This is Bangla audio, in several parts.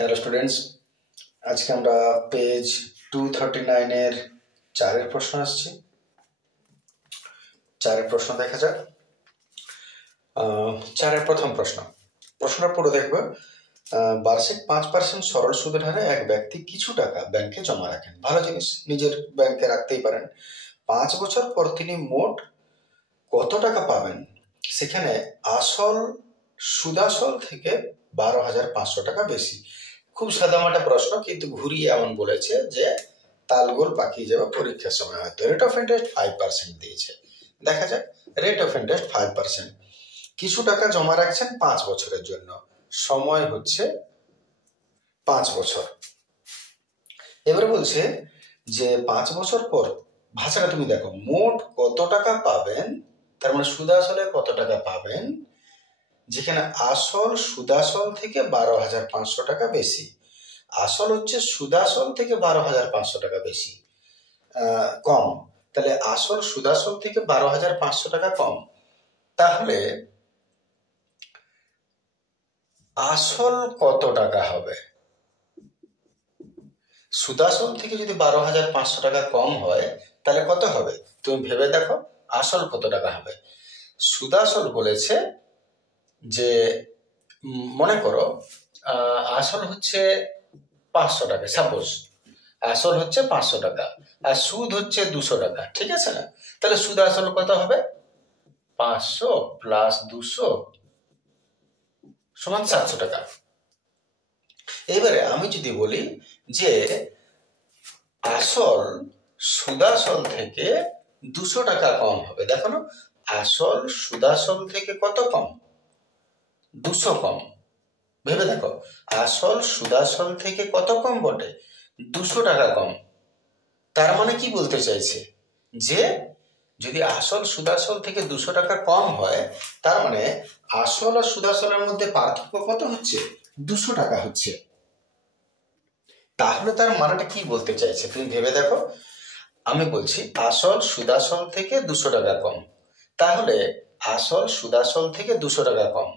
হ্যালো স্টুডেন্টস, আজকে আমরা পেজ 239 এর 4 প্রশ্ন আসছে। 4 প্রশ্ন দেখা যাক। 4 প্রথম প্রশ্নটা পুরো দেখব। বার্ষিক 5% সরল সুদের হারে এক ব্যক্তি কিছু টাকা ব্যাংকে জমা রাখেন। ভালো জিনিস, নিজের ব্যাংকে রাখতেই পারেন। 5 বছর পর তিনি মোট কত টাকা পাবেন? সেখানে আসল সুদাসল থেকে 12,500 টাকা বেশি। খুব সাদামাটা প্রশ্ন, কিন্তু ঘুরিয়ে এমন বলেছে যে তালগোল পাকিয়ে যাবে পরীক্ষার সময়। হয়তো রেট অফ ইন্টারেস্ট 5% দিয়েছে। দেখা যাক, রেট অফ ইন্টারেস্ট 5%। কিছু টাকা জমা রাখছেন 5 বছরের জন্য, সময় হচ্ছে 5 বছর। এবারে বলছে যে 5 বছর পর, ভাষাটা তুমি দেখো, মোট কত টাকা পাবেন, তার মানে সুদাসলে কত টাকা পাবেন, যেখানে আসল সুদাসল থেকে 12,500 টাকা বেশি। আসল হচ্ছে সুদাসল থেকে 12,500 টাকা বেশি, কম। তাহলে আসল সুদাসল থেকে 12,500 টাকা কম। তাহলে আসল কত টাকা হবে? সুদাসল থেকে যদি 12,500 টাকা কম হয় তাহলে কত হবে? তুমি ভেবে দেখো, আসল কত টাকা হবে। সুদাসল বলেছে যে, মনে করো আসল হচ্ছে 500 টাকা, সাপোজ আসল হচ্ছে 500 টাকা আর সুদ হচ্ছে 200 টাকা, ঠিক আছে না? তাহলে সুদ আসল কত হবে? 500 প্লাস 200 সমান 700 টাকা। এবারে আমি যদি বলি যে আসল সুদাসল থেকে 200 টাকা কম হবে, দেখো না, আসল সুদাসল থেকে কত কম? 200 কম। ভেবে দেখো, আসল সুদাসল থেকে কত কম বটে? 200 টাকা কম। তার মানে কি বলতে চাইছে? যে যদি আসল সুদাসল থেকে 200 টাকা কম হয়, তার মানে আসল আর সুদাসলের মধ্যে পার্থক্য কত হচ্ছে? 200 টাকা হচ্ছে। তাহলে তার মানেটা কি বলতে চাইছে তুমি ভেবে দেখো। আমি বলছি আসল সুদাসল থেকে 200 টাকা কম, তাহলে আসল সুদাসল থেকে 200 টাকা কম।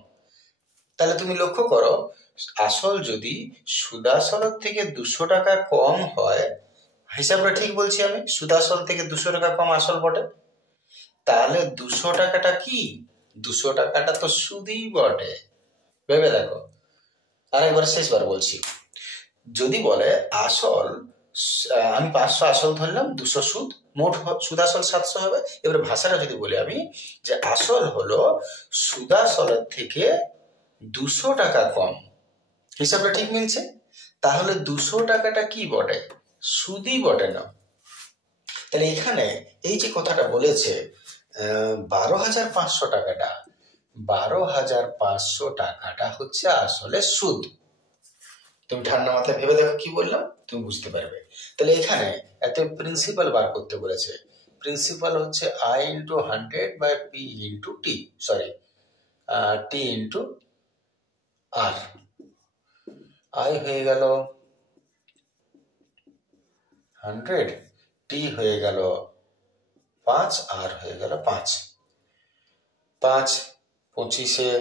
তাহলে তুমি লক্ষ্য করো, আসল যদি সুদাসলের থেকে 200 টাকা কম হয়, হিসাবটা ঠিক বলছি আমি, সুদাসল থেকে 200 টাকা কম আসল বটে, তাহলে 200 টাকাটা কি? 200 টাকাটা তো সুদই বটে। ভেবে দেখো, আরেকবার শেষবার বলছি। যদি বলে আসল, আমি 500 আসল ধরলাম, 200 সুদ, মোট সুদ আসল 700 হবে। এবার ভাষাটা যদি বলি আমি, যে আসল হলো সুদাসলের থেকে 200 টাকা কম, হিসাবটা ঠিক মিলছে। তাহলে 200 টাকাটা কি বটে? সুদই বটে না? তাহলে এখানে এই যে কথাটা বলেছে 12,500 টাকাটা, 12,500 টাকাটা হচ্ছে আসলে সুদ। তুমি ঠান্ডা মাথায় ভেবে দেখো কি বললাম, তুমি বুঝতে পারবে। তাহলে এখানে একটা প্রিন্সিপাল বার করতে বলেছে। প্রিন্সিপাল হচ্ছে I into 100 by P into T, sorry T into R. I হয়ে গেল 100, টি হয়ে গেল 5, আর হয়ে গেল 5। 5 25-এ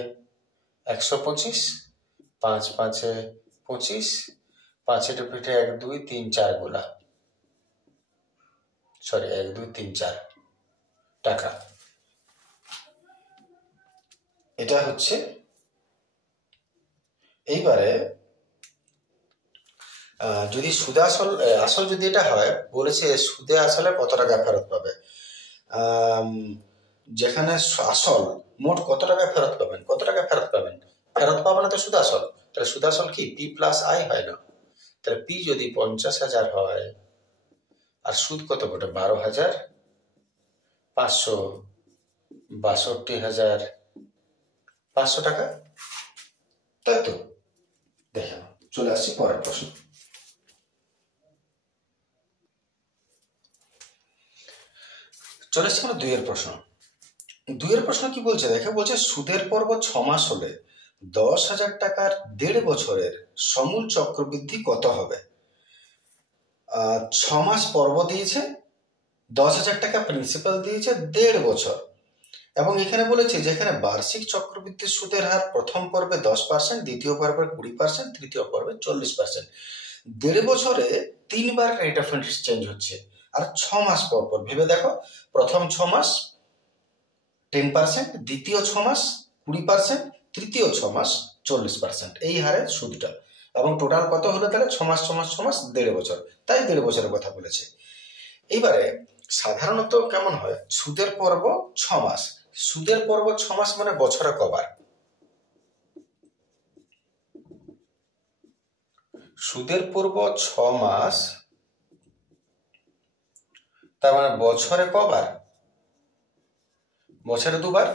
125, 5 5-এ 25, 5-এর পিঠে 1 2 3 4 গোলা, সরি 1 2 3 4 টাকা। এটা হচ্ছে। এইবারে যদি সুদে আসল আসল যদি এটা হয়, বলেছে সুদে আসলে কত টাকা ফেরত পাবে। যেখানে আসল মোট কত টাকা ফেরত পাবেন, কত টাকা ফেরত পাবেন? ফেরত পাবে না তো সুদ আসল। তাহলে সুদ আসল কি P প্লাস I হয় না? তাহলে P যদি 50,000 হয় আর সুদ কত বটে? 12,500, 62,500 টাকা, তাই তো? দেখে চলে আসছি পরের প্রশ্ন। চলে আসছে আমরা 2 প্রশ্ন। 2 প্রশ্ন কি বলছে দেখে, বলছে সুদের পর্ব 6 মাস হলে 10,000 টাকার 1.5 বছরের সমূল চক্রবৃদ্ধি কত হবে? 6 মাস পর্ব দিয়েছে, 10,000 টাকা প্রিন্সিপাল দিয়েছে, 1.5 বছর। এবং এখানে বলেছে যেখানে বার্ষিক চক্রবৃদ্ধি সুদের হার প্রথম পর্বে 10%, দ্বিতীয় পর্বে 20%, তৃতীয় পর্বে 40%। 1.5 বছরে 3 বার রেট অফ ইন্টারেস্ট চেঞ্জ হচ্ছে, আর 6 মাস পর পর। ভেবে দেখো, প্রথম 6 মাস 10%, দ্বিতীয় 6 মাস 20%, তৃতীয় 6 মাস 40%, এই হারে সুদটা। এবং টোটাল কত হলো তাহলে? 6 মাস 6 মাস 6 মাস 1.5 বছর, তাই 1.5 বছরের কথা বলেছে। এইবারে সাধারণত কেমন হয়, সুদের পর্ব 6 মাস। সুদের পর্ব 6 মাস মানে বছরে কবার? সুদের পর্ব 6 মাস, তার মানে বছরে কবার? বছরে 2 বার।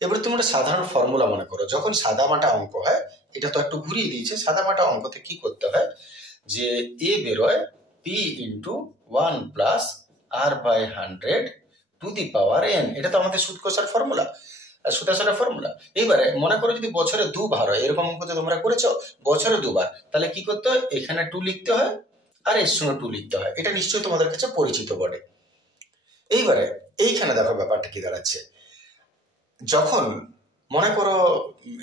এবারে তুমি একটা সাধারণ ফর্মুলা মনে করো, যখন সাদামাটা অঙ্ক হয়, এটা তো একটু ঘুরিয়ে দিয়েছে, সাদামাটা অঙ্কতে কি করতে হয়, যে এ বেরোয় P into 1 plus R by 100 to the power N. এটা তো আমাদের সুদ কষার ফর্মুলা, সুদ আসলের ফর্মুলা। এইবারে মনে করো যদি বছরে 2 বার হয়, এরকম অঙ্ক তো তোমরা করেছো, বছরে 2 বার, তাহলে কি করতে হয়, এখানে 2 লিখতে হয় আর এর সঙ্গে 2 লিখতে হয়। এটা নিশ্চয়ই তোমাদের কাছে পরিচিত বটে। এইবারে এইখানে দেখো ব্যাপারটা কি দাঁড়াচ্ছে, যখন মনে করো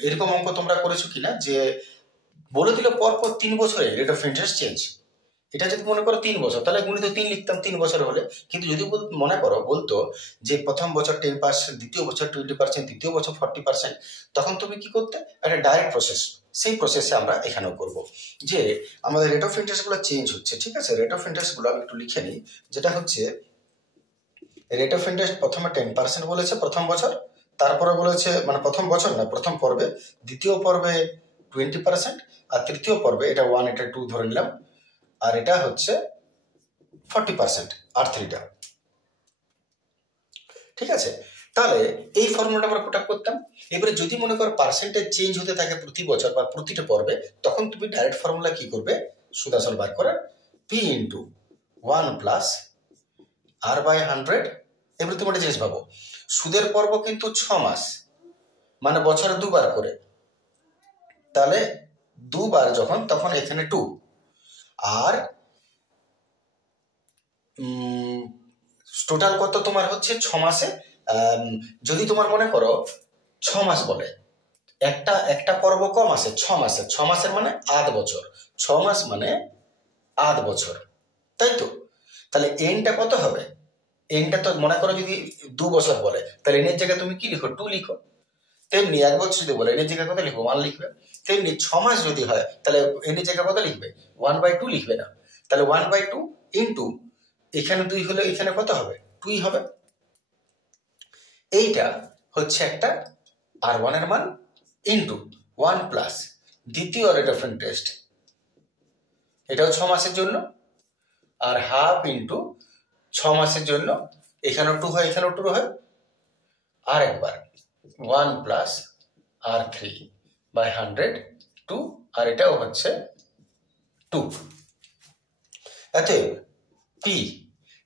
এরকম অঙ্ক তোমরা করেছো কিনা, যে বলে দিল পরপর 3 বছরে রেট অফ ইন্টারেস্ট চেঞ্জ। এটা যদি মনে করো 3 বছর, তাহলে গুণিত 3 লিখতাম 3 বছর হলে। কিন্তু যদি মনে করো বলতো যে প্রথম বছর 10%, দ্বিতীয় বছর 20%, তৃতীয় বছর 40%, তখন তুমি কি করতে, একটা ডাইরেক্ট প্রসেস, সেই প্রসেসে আমরা এখানেও করব। যে আমাদের রেট অফ ইন্টারেস্ট গুলো চেঞ্জ হচ্ছে, ঠিক আছে? রেট অফ ইন্টারেস্ট গুলো আমি একটু লিখে নিই। যেটা হচ্ছে রেট অফ ইন্টারেস্ট প্রথমে 10% বলেছে প্রথম বছর, তারপরে বলেছে মানে প্রথম বছর না, প্রথম পর্বে, দ্বিতীয় পর্বে 20%, আর তৃতীয় পর্বে এটা 1 এটা 2 ধরে নিলাম, আর এটা হচ্ছে 40%, আর 3টা। ঠিক আছে? তাহলে এই ফর্মুলাটা আমরা কোটা করতাম। এবারে যদি মনে করো পার্সেন্টেজ চেঞ্জ হতে থাকে প্রতি বছর বা প্রতিটা পর্বে, তখন তুমি ডাইরেক্ট ফর্মুলা কি করবে, সুদ আসল বার করে P into 1 plus R by 100। এবারে তুমি একটা জিনিস ভাবো, সুদের পর্ব কিন্তু 6 মাস, মানে বছরে 2 বার করে, তাহলে 2 বার যখন, তখন এখানে 2, আর টোটাল কত তোমার হচ্ছে 6 মাসে। যদি তোমার মনে করো 6 মাস বলে, একটা পর্ব কম আছে 6 মাসে, 6 মাসের মানে আধ বছর, 6 মাস মানে আধ বছর, তাই তো? তাহলে এনটা কত হবে? এনটা তো মনে করো যদি 2 বছর বলে, তাহলে এনের জায়গায় তুমি কি লিখো, 2 লিখো। তেমনি 1 বছর যদি বলে, এনের জায়গায় কত লিখবো, 1 লিখবে। তেমনি 6 মাস যদি হয়, তাহলে এনের জায়গায় কত লিখবে, 1/2 লিখবে না। তাহলে 1/2 ইন্টু এখানে 2 হলে এখানে কত হবে, 2 হবে। এইটা হচ্ছে একটা R1 এর মান ইন্টু 1 প্লাস দ্বিতীয় রেট অফ ইন্টারেস্ট, এটাও 6 মাসের জন্য, আর হাফ ইন্টু 6 মাসের জন্য, এখানেও 2 হয় এখানেও 2 হয়, আর একবার 1 প্লাস R3 বাই 100 2, আর এটাও হচ্ছে 2। অতএব পি,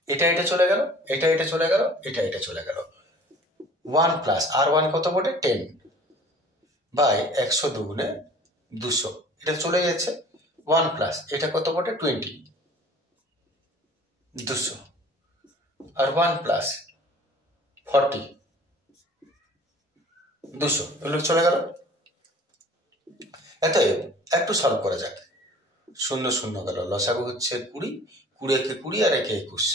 এটা চলে গেল, এটা চলে গেল, এটা চলে গেল। 1 প্লাস R1 কত বটে, 10 বাই 100 দুগুণে 200, এটা চলে যাচ্ছে। 1 প্লাস এটা কত বটে, 20, 200, আর 1 প্লাস 40, 200, এগুলো চলে গেল। অতএব একটু সলভ করা যাক। 0 0 গেল, লসাগু হচ্ছে 20, 20 একে 20 আর একে 21।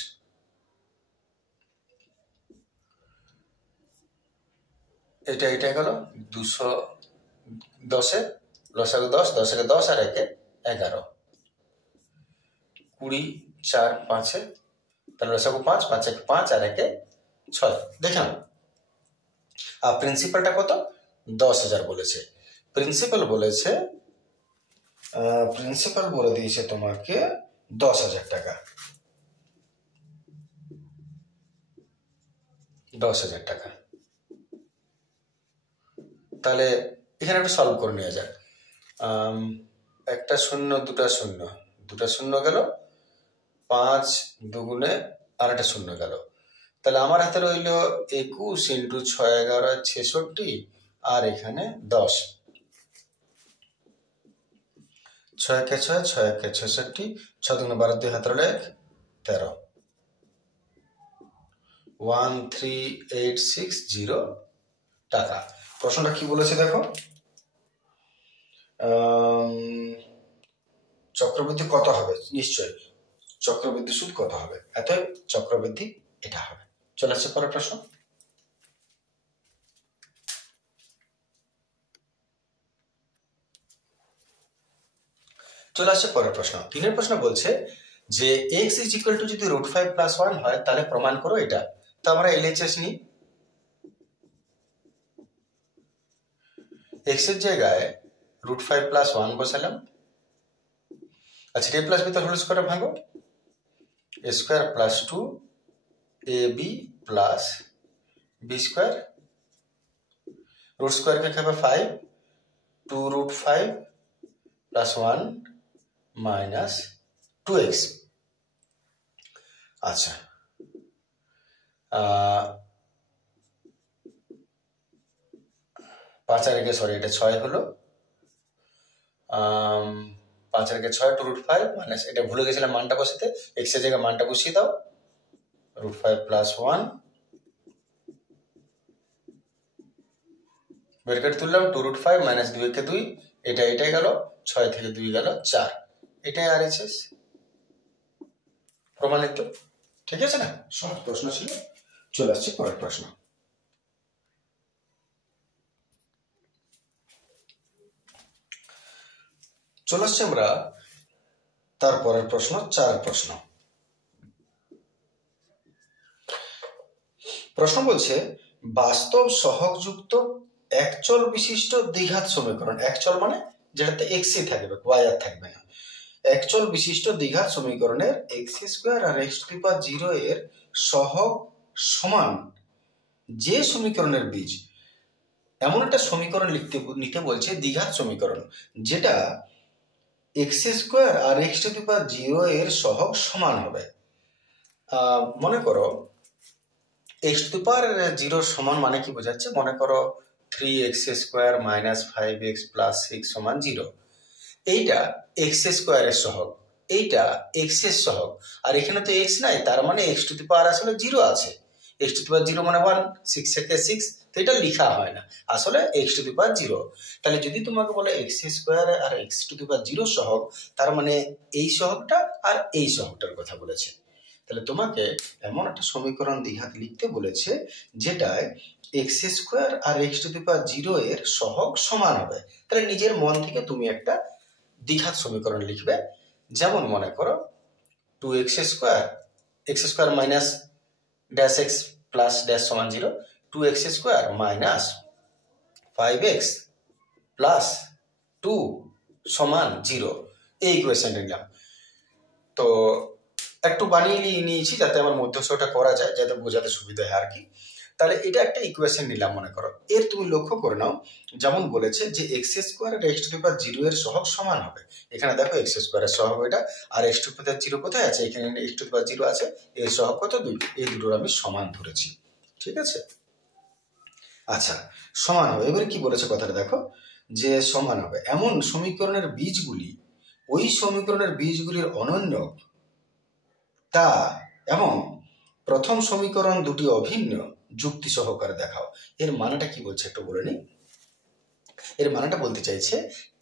এটা গেল 210, লসাগু 10, 10 একে 10 আর একে 11, 20 4 5, তাহলে লসাগু 5, 5 একে 5 আর একে 6। দেখেন, আর প্রিন্সিপালটা কত, 10,000 বলেছে। প্রিন্সিপাল বলে দিয়েছে তোমাকে 10,000 টাকা, 10,000 টাকা। তাহলে এখানে একটু সলভ করে নেওয়া যাক। একটা শূন্য, দুটা শূন্য গেল, 5 দুগুণে আর একটা শূন্য গেল। তাহলে আমার হাতে রইল 21 ইন্টু 6 11 66, আর এখানে 10, 6 একে 6, 6 একে 66, 6 দুগুণে 12, 2 হাতে রইল 1, 13, 13860 টাকা। প্রশ্নটা কি বলেছে দেখো, চক্রবৃদ্ধি কত হবে? নিশ্চয়ই চক্রবৃদ্ধি সুদ কত হবে, অতএব চক্রবৃদ্ধি এটা হবে। চলে আসছে পরের প্রশ্ন। চলে আসছে পরের প্রশ্ন। 3 প্রশ্ন বলছে যে x ইজ ইকুয়াল টু যদি √5 + 1 হয় তাহলে প্রমাণ করো এটা। তো আমরা LHS নিই। x এর জায়গায় √5 + 1 বসালাম। আচ্ছা, a প্লাস বি তো হোল স্কয়ারে ভাঙো, a square plus 2 ab plus b square, root স্কয়ারকে খাবে 5, 2√5 + 1 মাইনাস 2x। আচ্ছা, 5 আর 1 সরি এটা 6 হলো, 5 আর 1 6, 2√5 মাইনাস এটা ভুলে গেছিলাম মানটা বসাতে, x এর জায়গায় মানটা বসিয়ে দাও, √5 + 1 ব্র্যাকেট তুললাম, 2√5 মাইনাস 2 কে 2, এটাই গেল, 6 থেকে 2 গেল 4, এটাই RHS প্রমাণিত। ঠিক আছে না? সহজ প্রশ্ন ছিল। চলে আসছি পরের প্রশ্ন। চলে আসছি আমরা তারপরের প্রশ্ন, 4 প্রশ্ন। প্রশ্ন বলছে বাস্তব সহগযুক্ত একচল বিশিষ্ট দ্বিঘাত সমীকরণ, একচল মানে যেটাতে এক্সই থাকবে, ওয়াই আর থাকবে না, একচল বিশিষ্ট দ্বিঘাত সমীকরণের x² আর x⁻0 এর সহগ সমান যে সমীকরণের বীজ, এমন একটা সমীকরণ নিতে বলছে দ্বিঘাত সমীকরণ যেটা x² আর x⁻0 এর সহগ সমান হবে। মনে করো x⁻0 সমান মানে কি বোঝাচ্ছে, মনে করো 3x² - 5x + 6 = 0। এইটা x² এর সহগ, এইটা x এর সহগ, আর এখানে তো x নাই, তার মানে x⁻ আসলে 0 আছে, x⁻0 মানে 1, 6 থেকে 6, তো এটা লেখা হয় না, আসলে x⁻0। তাহলে যদি তোমাকে বলে x² আর x⁻0 সহগ, তার মানে এই সহগটা আর এই সহগটার কথা বলেছে। তাহলে তোমাকে এমন একটা সমীকরণ দ্বিঘাত লিখতে বলেছে যেটায় x² আর x⁻0 এর সহগ সমান হবে। তাহলে নিজের মন থেকে তুমি একটা দ্বিঘাত সমীকরণ লিখবে। যেমন মনে করো 2x² x² minus dash x plus dash সমান 0, 2x² মাইনাস 5x প্লাস 2 সমান 0, এই ইকুয়েশন নিলাম। তো একটু বানিয়ে নিয়েছি যাতে আমার মধ্যস্থটা করা যায়, যাতে বোঝাতে সুবিধা হয় আর কি। তাহলে এটা একটা ইকুয়েশন নিলাম মনে করো। এর তুমি লক্ষ্য করে নাও, যেমন বলেছে যে x² আর x⁻0 এর সহগ সমান হবে। এখানে দেখো x² এর সহগ এটা, আর x⁻0 কোথায় আছে, এখানে x⁻0 আছে, এর সহগ কত 2, এই দুটোর আমি সমান ধরেছি। ঠিক আছে? আচ্ছা, সমান হবে। এবারে কি বলেছে কথাটা দেখো, যে সমান হবে এমন সমীকরণের বীজগুলি ওই সমীকরণের বীজগুলির অনন্য তা এবং প্রথম সমীকরণ দুটি অভিন্ন যুক্তি সহকারে দেখাও। এর মানেটা কি বলছে একটু বলে নি। এর মানেটা বলতে চাইছে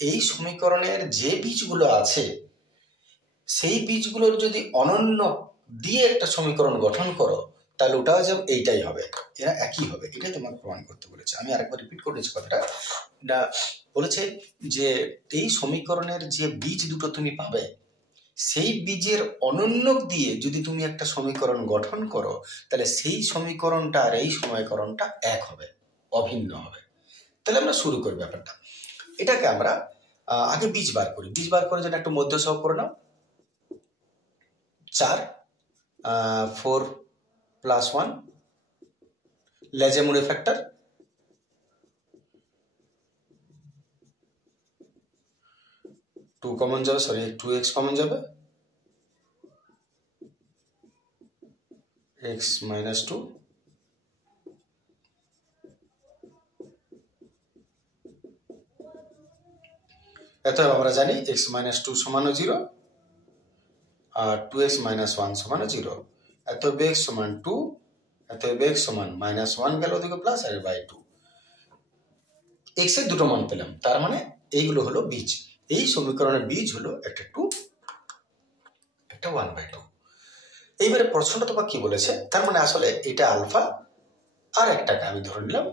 এই সমীকরণের যে বীজগুলো আছে সেই বীজগুলোর যদি অনন্য দিয়ে একটা সমীকরণ গঠন করো তাহলে ওটাও যে এইটাই হবে, এরা একই হবে, এটাই তোমাকে প্রমাণ করতে বলেছে। আমি আরেকবার রিপিট করে দিচ্ছি কথাটা। বলেছে যে এই সমীকরণের যে বীজ দুটো তুমি পাবে সেই বীজের অনন্য দিয়ে যদি তুমি একটা সমীকরণ গঠন করো তাহলে সেই সমীকরণটা আর এই সমীকরণটা এক হবে, অভিন্ন হবে। তাহলে আমরা শুরু করি ব্যাপারটা। এটাকে আমরা আগে বীজ বার করি। বীজ বার করে যেন একটু মধ্য সহগ করে নাও, 4 4 + 1 লেজেমুড়ে ফ্যাক্টর, 2 কমন যাবে, সরি 2x কমন যাবে, x - 2, অতএব আমরা জানি x - 2 সমান 0 আর 2x - 1 সমান 0। অতএব x সমান 2, অতএব x সমান -1 গেল ওদিকে প্লাস আর বাই 2। এক্স এর দুটো মান পেলাম, তার মানে এইগুলো হলো বীজ। এই সমীকরণের বীজ হলো একটা 2, একটা 1/2। এইবারে প্রশ্নটা তোমার কি বলেছে, তার মানে আসলে এটা আলফা আর একটাকে আমি ধরে নিলাম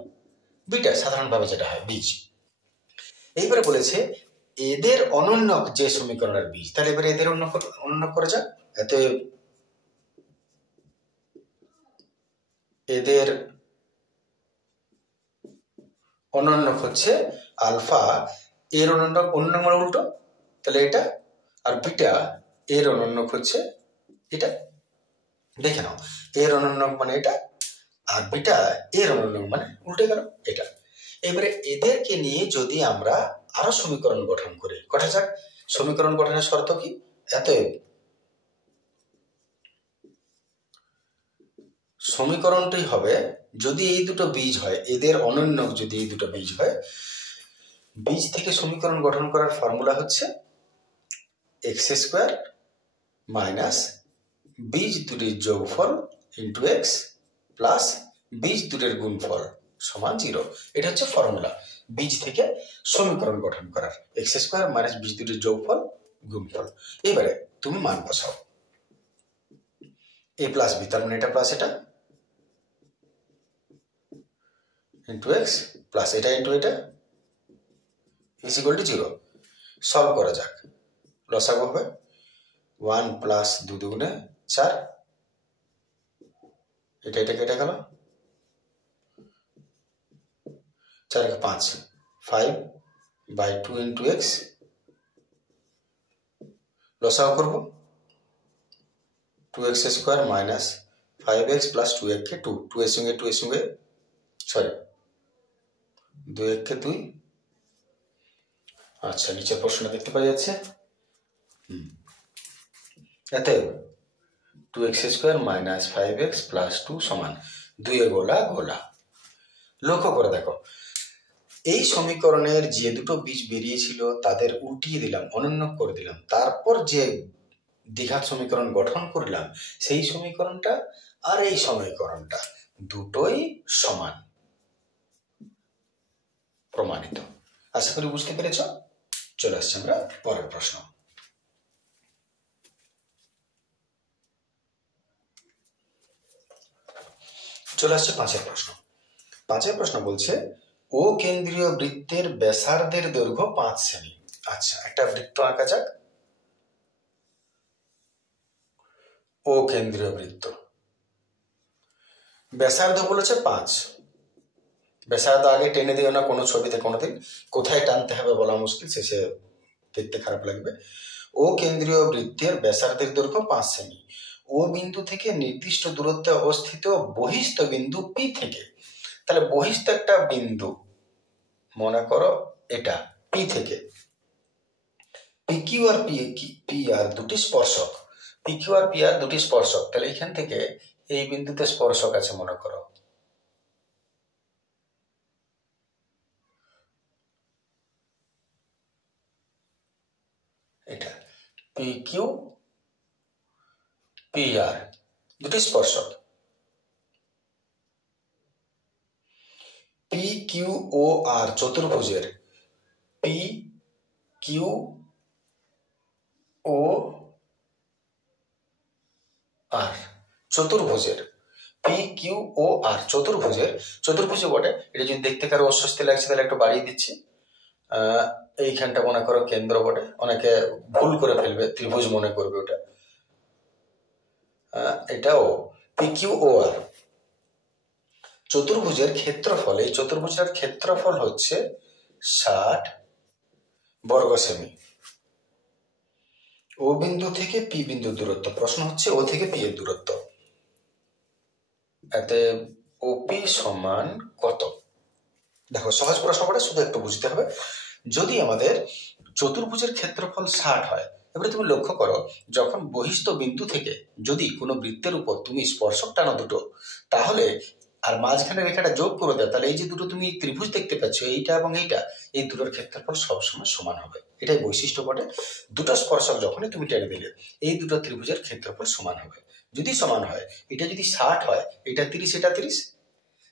বিটা, সাধারণভাবে যেটা হয় বীজ। এইবারে বলেছে এদের অনন্যক যে সমীকরণের বীজ, তাহলে এবারে এদের অনন্যক করা যাক। এতে এদের অনন্যক হচ্ছে আলফা, এর অনন্যক মানে উল্টো, তাহলে এটা, আর বিটা এর অনন্যক হচ্ছে এটা। দেখে নাও, এর অনন্যক মানে এটা, আর বিটা এর অনন্যক মানে উল্টে গেল এটা। এবারে এদেরকে নিয়ে যদি আমরা আরো সমীকরণ গঠন করি, করা যাক। সমীকরণ গঠনের শর্ত কি, অতএব সমীকরণটি হবে, যদি এই দুটো বীজ হয়, এদের অনন্যক যদি এই দুটো বীজ হয়, বীজ থেকে সমীকরণ গঠন করার ফর্মুলা হচ্ছে এক্স স্কোয়ার মাইনাস বীজ দুটির যোগফল ইন্টু এক্স প্লাস বীজ দুটির গুণফল সমান 0। এটা হচ্ছে ফর্মুলা বীজ থেকে সমীকরণ গঠন করার, এক্স স্কোয়ার মাইনাস বীজ দুটির যোগফল গুণফল। এবারে তুমি মান বসাও, এ প্লাস বি, তার মানে এটা প্লাস এটা ইন্টু এক্স প্লাস এটা ইন্টু এটা ইজ ইকুয়াল টু 0। সলভ করা যাক, লসাগু হবে 1 প্লাস 2 দুগুণে 4, এটা কেটে গেল, 4 একে 5, 5/2 ইন্টু এক্স, লসাগু করব 2x square minus 5x plus 2 একে 2, 2 এর সঙ্গে সরি 2 একে 2। আচ্ছা, নিচের প্রশ্নটা দেখতে পাওয়া যাচ্ছে। এতে 2x square minus 5x plus 2 সমান 2 এ গোলা। লক্ষ্য করে দেখো, এই সমীকরণের যে দুটো বীজ বেরিয়েছিল তাদের উল্টিয়ে দিলাম, অনন্যক করে দিলাম, তারপর যে দ্বিঘাত সমীকরণ গঠন করলাম, সেই সমীকরণটা আর এই সমীকরণটা দুটোই সমান, প্রমাণিত। আশা করি বুঝতে পেরেছ। চলে আসছে আমরা পরের প্রশ্ন। চলে আসছে 5 প্রশ্ন। 5 প্রশ্ন বলছে ও কেন্দ্রীয় বৃত্তের ব্যাসার্ধের দৈর্ঘ্য 5 সেমি। আচ্ছা, একটা বৃত্ত আঁকা যাক। ও কেন্দ্রীয় বৃত্ত, ব্যাসার্ধ বলেছে 5। ব্যাসার্ধ আগে টেনে দিও না কোনো ছবিতে কোনোদিন, কোথায় টানতে হবে বলা মুশকিল, শেষে দেখতে খারাপ লাগবে। ও কেন্দ্রীয় বৃত্তের ব্যাসার্ধের দৈর্ঘ্য 5 সেমি। ও বিন্দু থেকে নির্দিষ্ট দূরত্বে অবস্থিত বহিস্থ বিন্দু পি থেকে, তাহলে বহিস্থ একটা বিন্দু মনে করো এটা পি থেকে, পিকিউ আর পি আর দুটি স্পর্শক, পিকিউ আর পি আর দুটি স্পর্শক, তাহলে এখান থেকে এই বিন্দুতে স্পর্শক আছে মনে করো, এটা পিকিউ পি আর দুটি স্পর্শক। পি কিউ ও আর চতুর্ভুজের, পি কিউ ও আর চতুর্ভুজের, পি কিউ ও আর চতুর্ভুজে বটে। এটা যদি দেখতে কারো অস্বস্তি লাগছে তাহলে একটু বাড়িয়ে দিচ্ছি। এইখানটা মনে করো কেন্দ্র বটে, অনেকে ভুল করে ফেলবে, ত্রিভুজ মনে করবে ওটা। এটাও পি কিউ ও আর চতুর্ভুজের ক্ষেত্রফল, এই চতুর্ভুজের ক্ষেত্রফল হচ্ছে 60 বর্গ সেমি। ও বিন্দু থেকে পি বিন্দুর দূরত্ব, প্রশ্ন হচ্ছে ও থেকে পি এর দূরত্ব, এতে ওপি সমান কত। দেখো সহজ প্রশ্ন পড়ে, শুধু একটু বুঝতে হবে। যদি আমাদের চতুর্ভুজের ক্ষেত্রফল 60 হয়, এবারে তুমি লক্ষ্য করো যখন বহিস্থ বিন্দু থেকে যদি কোনো বৃত্তের উপর তুমি স্পর্শক টানো দুটো, তাহলে আর মাঝখানে রেখাটা যোগ করে দাও, তাহলে এই যে দুটো তুমি ত্রিভুজ দেখতে পাচ্ছ, এইটা এবং এইটা, এই দুটোর ক্ষেত্রফল সবসময় সমান হবে। এটাই বৈশিষ্ট্য বটে, দুটো স্পর্শক যখনই তুমি টেনে দিলে এই দুটো ত্রিভুজের ক্ষেত্রফল সমান হবে। যদি সমান হয়, এটা যদি 60 হয়, এটা 30 এটা 30,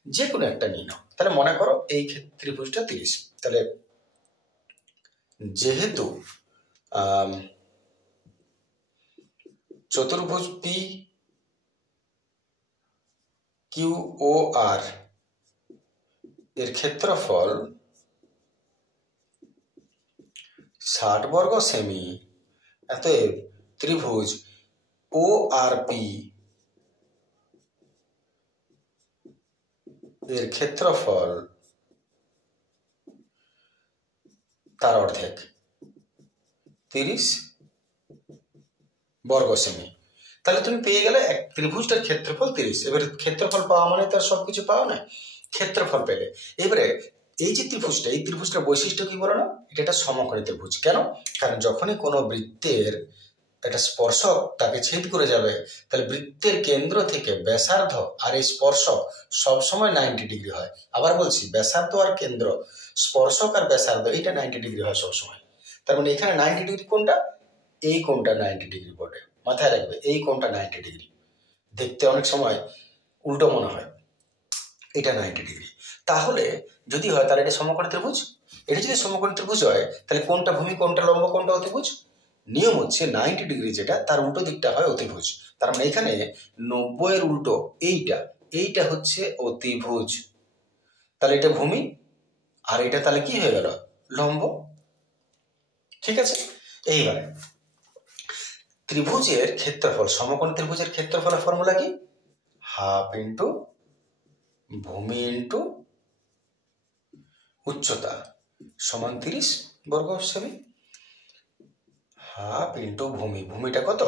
যে কোনো একটা নিয়ে নাও। তাহলে মনে করো এই ত্রিভুজটা 30, তাহলে যেহেতু চতুর্ভুজ পি কিউ ও আর এর ক্ষেত্রফল 60 বর্গ সেমি, অতএব ত্রিভুজ ও আর পি এর ক্ষেত্রফল তার অর্ধেক 30 বর্গ সেমি। তাহলে তুমি পেয়ে গেলে এক ত্রিভুজটার ক্ষেত্রফল 30। এবারে ক্ষেত্রফল পাওয়া মানে তার সবকিছু পাওয়া না, ক্ষেত্রফল পেলে এবারে এই যে ত্রিভুজটা, এই ত্রিভুজটার বৈশিষ্ট্য কি বলো না? এটা একটা সমকোণী ত্রিভুজ। কেন? কারণ যখনই কোনো বৃত্তের একটা স্পর্শক তাকে ছেদ করে যাবে, তাহলে বৃত্তের কেন্দ্র থেকে ব্যাসার্ধ আর এই স্পর্শক সবসময় 90 ডিগ্রি হয়। আবার বলছি, ব্যাসার্ধ আর কেন্দ্র, স্পর্শক আর ব্যাসার্ধ, এইটা 90 ডিগ্রি হয় সবসময়। তার মানে এখানে 90 ডিগ্রি কোনটা? এই কোণটা 90 ডিগ্রি বটে। মাথায় রাখবে, এই কোণটা 90 ডিগ্রি। দেখতে অনেক সময় উল্টো মনে হয়, এটা 90 ডিগ্রি। তাহলে যদি হয় তাহলে এটা সমকোণী ত্রিভুজ। এটা যদি সমকোণী ত্রিভুজ হয়, তাহলে কোনটা ভূমি, কোনটা লম্ব, কোনটা অতিভুজ? নিয়ম হচ্ছে 90 ডিগ্রি যেটা, তার উল্টো দিকটা হয় অতিভুজ। তার মানে এখানে 90 এর উল্টো এইটা হচ্ছে অতিভুজ। তাহলে এটা ভূমি, আর এটা তাহলে কি হয়ে গেল? লম্ব। ঠিক আছে। এইবারে ত্রিভুজের ক্ষেত্রফল, সমকোণী ত্রিভুজের ক্ষেত্রফলের ফর্মুলা কি? হাফ ইন্টু ভূমি ইন্টু উচ্চতা সমান 30 বর্গ সেমি। হাফ ইন্টু ভূমি, ভূমিটা কত?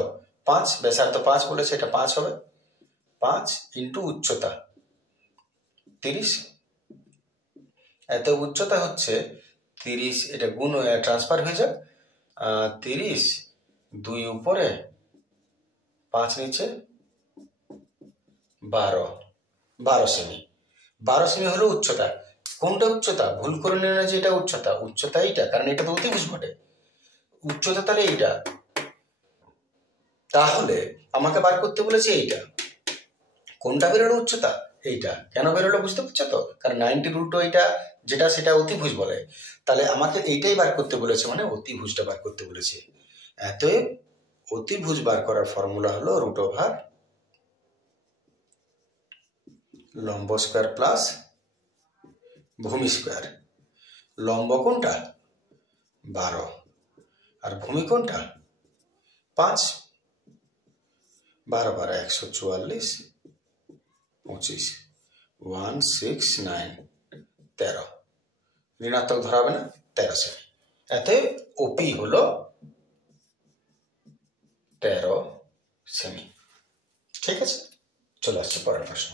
5, ব্যাসার্ধ 5 বলেছে, এটা 5 হবে। 5 ইন্টু উচ্চতা 30, এত উচ্চতা হচ্ছে 30, এটা গুণ ট্রান্সফার হয়ে যাক। 30 2 উপরে 5 নিচে 12 সেমি। 12 সেমি হলো উচ্চতা। কোনটা উচ্চতা? ভুল করে নিল না যে এটা উচ্চতা, উচ্চতা এইটা, কারণ এটা তো অতিভুজ বটে। উচ্চতা তাহলে এইটা। তাহলে আমাকে বার করতে বলেছে এইটা। কোনটা বেরোলো? উচ্চতা। এইটা কেন বেরোলো বুঝতে পারছো তো? কারণ 90 উল্টো এইটা যেটা, সেটা অতিভুজ বলে। তাহলে আমাকে এইটাই বার করতে বলেছে, মানে অতিভুজটা বার করতে বলেছে। অতএব অতিভুজ বার করার ফর্মুলা হলো √, লম্ব স্কয়ার প্লাস ভূমি স্কয়ার। লম্ব কোনটা? 12, আর ভূমি কোনটা? 5। 12 12 144, 25, 169, 13। ঋণাত্মক ধরা হবে না, 13 সেমি। এতে ওপি হলো 13 সেমি। ঠিক আছে, চলে আসছে পরের প্রশ্ন।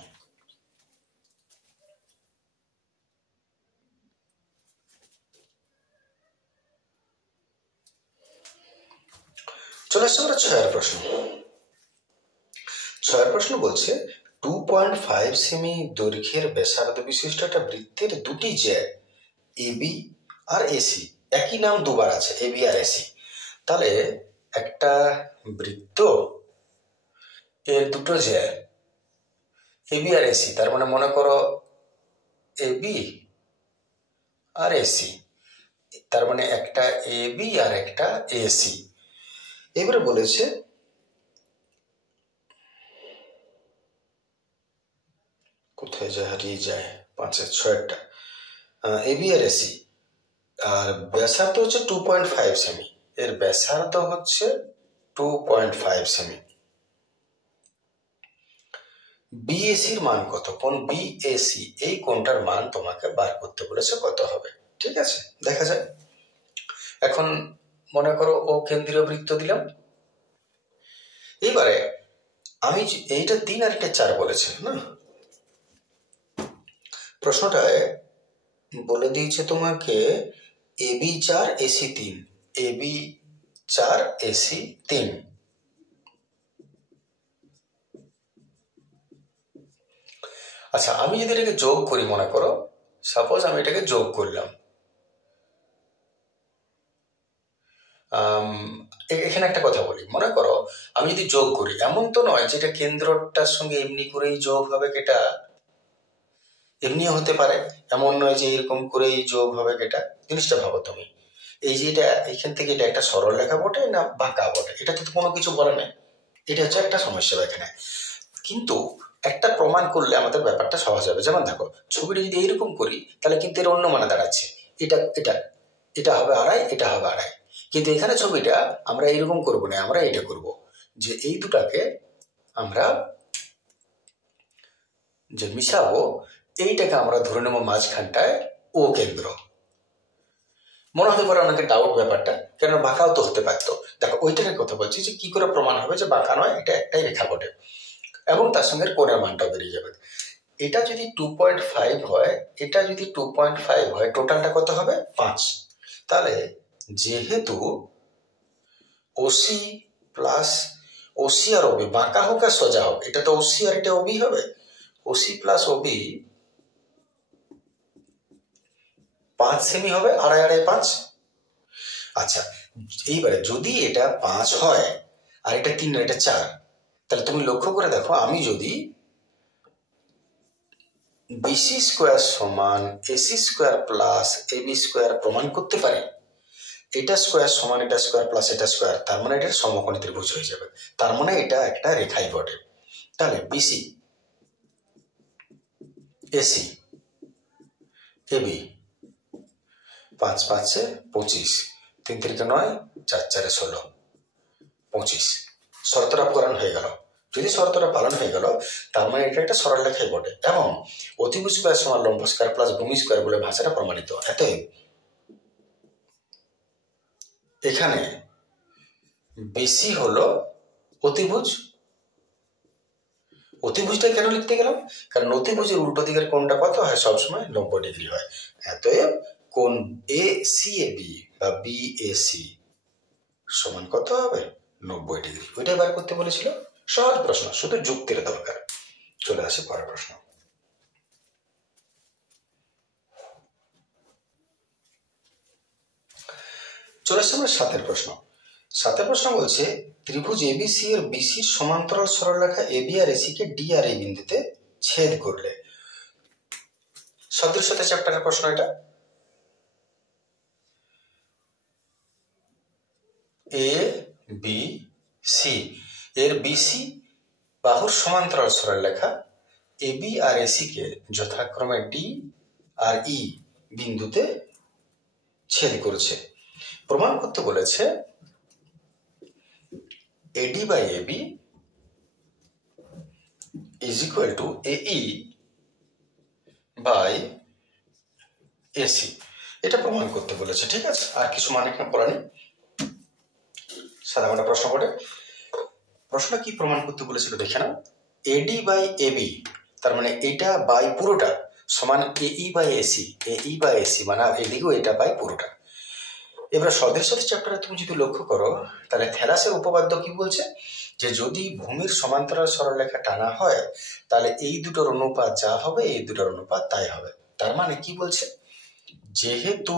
চলে আসছে আমরা 6 প্রশ্ন। 6 প্রশ্ন বলছে 2.5 সেমি দৈর্ঘ্যের ব্যাসার্ধ বিশিষ্ট একটা বৃত্তের দুটি জ্যা এবি আর এসি, একই নাম দুবার আছে, এবি আর এসি। তাহলে একটা বৃত্ত এর দুটো জ্যা এবি আর এসি, তার মানে মনে করো এবি আর এসি, তার মানে একটা এবি আর একটা এসি। এবারে বলেছে কোথায় যায়, হারিয়ে যায়, 5 6টা এবি আর এসি, আর ব্যাসার্ধ হচ্ছে 2.5 সেমি। এর ব্যাসার্ধ হচ্ছে 2.5 সেমি। বিএসির মান কত? কোন বিএসি, এই কোণটার মান তোমাকে বার করতে বলেছে, কত হবে। ঠিক আছে, দেখা যায়। এখন মনে করো ও কেন্দ্রীয় বৃত্ত দিলাম। এবারে আমি এইটা 3 আর এটা 4 বলেছে না, প্রশ্নটায় বলে দিয়েছে তোমাকে এবি 4 এসি 3, এবি 4 এসি 3। আচ্ছা, আমি যদি এটাকে যোগ করি, মনে করো সাপোজ আমি এটাকে যোগ করলাম, এখানে একটা কথা বলি, মনে করো আমি যদি যোগ করি, এমন তো নয় যেটা কেন্দ্রটার সঙ্গে এমনি করেই যোগ হবে, এটা এমনিও হতে পারে, এমন নয় যে এরকম করেই যোগ হবে। এটা জিনিসটা ভাবো তুমি, এই যে এটা এখান থেকে এটা একটা সরল রেখা বটে না বাঁকা বটে, এটা তো কোনো কিছু বলে নাই। এটা হচ্ছে একটা সমস্যা এখানে। কিন্তু একটা প্রমাণ করলে আমাদের ব্যাপারটা সহজ হবে। যেমন দেখো, ছবিটা যদি এইরকম করি তাহলে কিন্তু এর অন্য মানে দাঁড়াচ্ছে। এটা এটা এটা হবে আড়াই, এটা হবে আড়াই। কিন্তু এখানে ছবিটা আমরা এইরকম করবো না, আমরা এটা করব, যে এই দুটাকে আমরা যে মিশাবো, এইটাকে আমরা ধরে নেবো মাঝখানটায় ও কেন্দ্র। মনে হতে পারে অনেকে ডাউট ব্যাপারটা, কেন বাঁকাও তো হতে পারতো। দেখো ওইটাকে কথা বলছি যে কি করে প্রমাণ হবে যে বাঁকা নয়, এটা একটাই রেখা বটে, এবং তার সঙ্গে কোণের মানটাও বেরিয়ে যাবে। এটা যদি 2.5 হয়, এটা যদি 2.5 হয়, টোটালটা কত হবে? 5। তাহলে যেহেতু ওসি প্লাস ওসি আর ওবি, বাঁকা হোক আর সোজা হোক, এটা তো ওসি আর এটা ওবি হবে। ওসি প্লাস ওবি 5 সেমি হবে, আড়াই আড়াই 5। আচ্ছা, এইবারে যদি এটা 5 হয় আর এটা 3 আর এটা 4, তাহলে তুমি লক্ষ্য করে দেখো, আমি যদি বিসি স্কোয়ার সমান AC square plus AB square প্রমাণ করতে পারি, এটা স্কোয়ার সমান এটা স্কোয়ার প্লাস এটা স্কোয়ার, তার মানে এটা সমকোণী ত্রিভুজ হয়ে যাবে। তার মানে এটা একটা রেখাই বটে। তাহলে বিসি এসি এবি 5 5 25, 3 3 9, 4 4 16, 25। শর্তটা পূরণ হয়ে গেল। যদি শর্তটা পালন হয়ে গেল, তার মানে এটা একটা সরল রেখাই বটে, এবং অতিভুজ স্কোয়ার সমান লম্ব স্কোয়ার প্লাস ভূমি স্কোয়ার বলে ভাষাটা প্রমাণিত। এতএব এখানে বিসি হলো অতিভুজ। অতিভুজটা কেন লিখতে গেলাম? কারণ অতিভুজের উল্টো দিকের কোণটা কত হয়? সবসময় 90 ডিগ্রি হয়। অতএব কোণ এ সি এ বি বা বি এ সি সমান কত হবে? 90 ডিগ্রি। ওইটাই বার করতে বলেছিল। সহজ প্রশ্ন, শুধু যুক্তির দরকার। চলে আসে পরের প্রশ্ন। চলে আসছে আমরা 7 প্রশ্ন। 7 প্রশ্ন বলছে, ত্রিভুজ এবিসি এর বিসির সমান্তরাল সরলরেখা এবি আর এসি কে ডি আর এই বিন্দুতে ছেদ করলে। সদৃশ্যতা চ্যাপ্টারের প্রশ্ন এটা। এ বি সি এর বিসি বাহুর সমান্তরাল সরলরেখা এবি আর এসি কে যথাক্রমে ডি আর ই বিন্দুতে ছেদ করেছে। প্রমাণ করতে বলেছে AD by AB is equal to AE by AC। এটা প্রমাণ করতে বলেছে, ঠিক আছে? আর কিছু মানে এখানে পড়া নেই, সাধারণ প্রশ্ন পড়ে। প্রশ্নটা কি প্রমাণ করতে বলেছিল দেখে নাও। AD by AB, তার মানে এটা বাই পুরোটা সমান AE by AC। AE by AC মানে এদিকেও এটা বাই পুরোটা। এবার সদৃশ্যতা চ্যাপ্টারে তুমি যদি লক্ষ্য করো, তাহলে থ্যালাসের উপপাদ্য কি বলছে, যে যদি ভূমির সমান্তরাল সরলরেখা টানা হয়, তাহলে এই দুটোর অনুপাত যা হবে, এই দুটোর অনুপাত তাই হবে। তার মানে কি বলছে, যেহেতু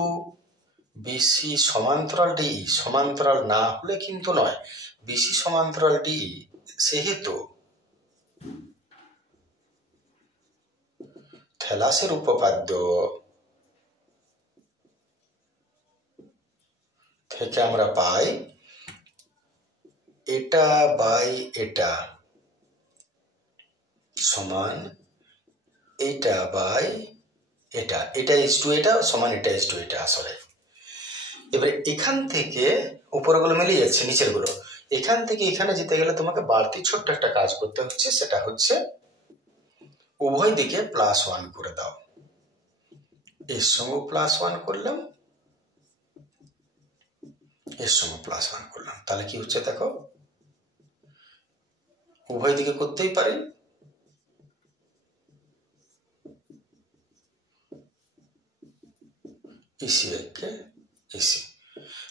বিসি সমান্তরাল ডি, সমান্তরাল না হলে কিন্তু নয়, বিসি সমান্তরাল ডি, সেহেতু থ্যালাসের উপপাদ্য থেকে আমরা পাই এটা বাই এটা সমান এটা বাই এটা, এটা ইজ টু এটা সমান এটা ইজ টু এটা। আসলে এবারে এখান থেকে উপরগুলো মিলিয়ে যাচ্ছে, নিচের গুলো। এখান থেকে এখানে যেতে গেলে তোমাকে বাড়তি ছোট্ট একটা কাজ করতে হচ্ছে, সেটা হচ্ছে উভয় দিকে +1 করে দাও। এর সঙ্গে +1 করলাম, এর সঙ্গে +1 করলাম, তাহলে কি হচ্ছে দেখো, উভয় দিকে করতেই পারি। ইসি রেখে ইসি।